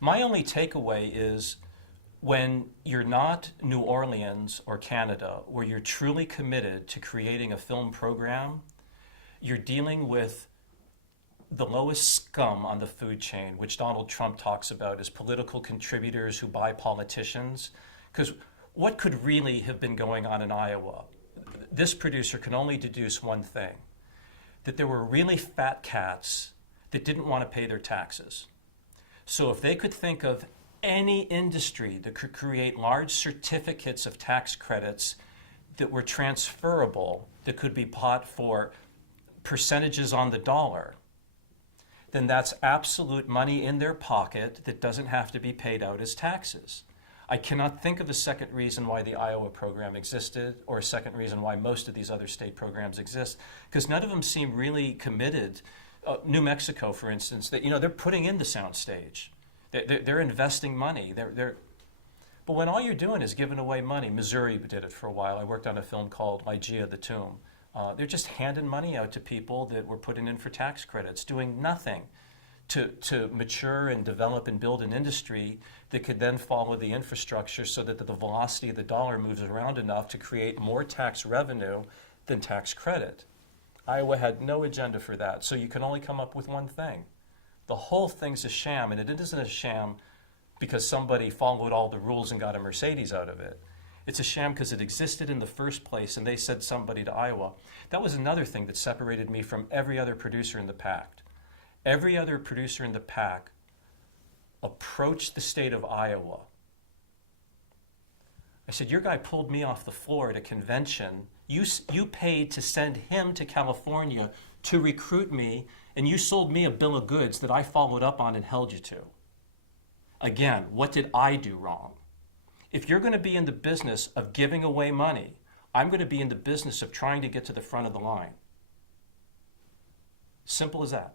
My only takeaway is when you're not New Orleans or Canada, where you're truly committed to creating a film program, you're dealing with the lowest scum on the food chain, which Donald Trump talks about as political contributors who buy politicians. Because what could really have been going on in Iowa? This producer can only deduce one thing, that there were really fat cats that didn't want to pay their taxes. So if they could think of any industry that could create large certificates of tax credits that were transferable, that could be bought for percentages on the dollar, then that's absolute money in their pocket that doesn't have to be paid out as taxes. I cannot think of a second reason why the Iowa program existed or a second reason why most of these other state programs exist, because none of them seem really committed. New Mexico, for instance, that they're putting in the soundstage. They're investing money. But when all you're doing is giving away money, Missouri did it for a while. I worked on a film called Ligeia the Tomb. They're just handing money out to people that were putting in for tax credits, doing nothing to mature and develop and build an industry that could then follow the infrastructure so that the velocity of the dollar moves around enough to create more tax revenue than tax credit. Iowa had no agenda for that, so you can only come up with one thing. The whole thing's a sham, and it isn't a sham because somebody followed all the rules and got a Mercedes out of it. It's a sham because it existed in the first place, and they sent somebody to Iowa. That was another thing that separated me from every other producer in the pack. Every other producer in the pack approached the state of Iowa. I said, your guy pulled me off the floor at a convention. You paid to send him to California to recruit me, and you sold me a bill of goods that I followed up on and held you to. Again, what did I do wrong? If you're going to be in the business of giving away money, I'm going to be in the business of trying to get to the front of the line. Simple as that.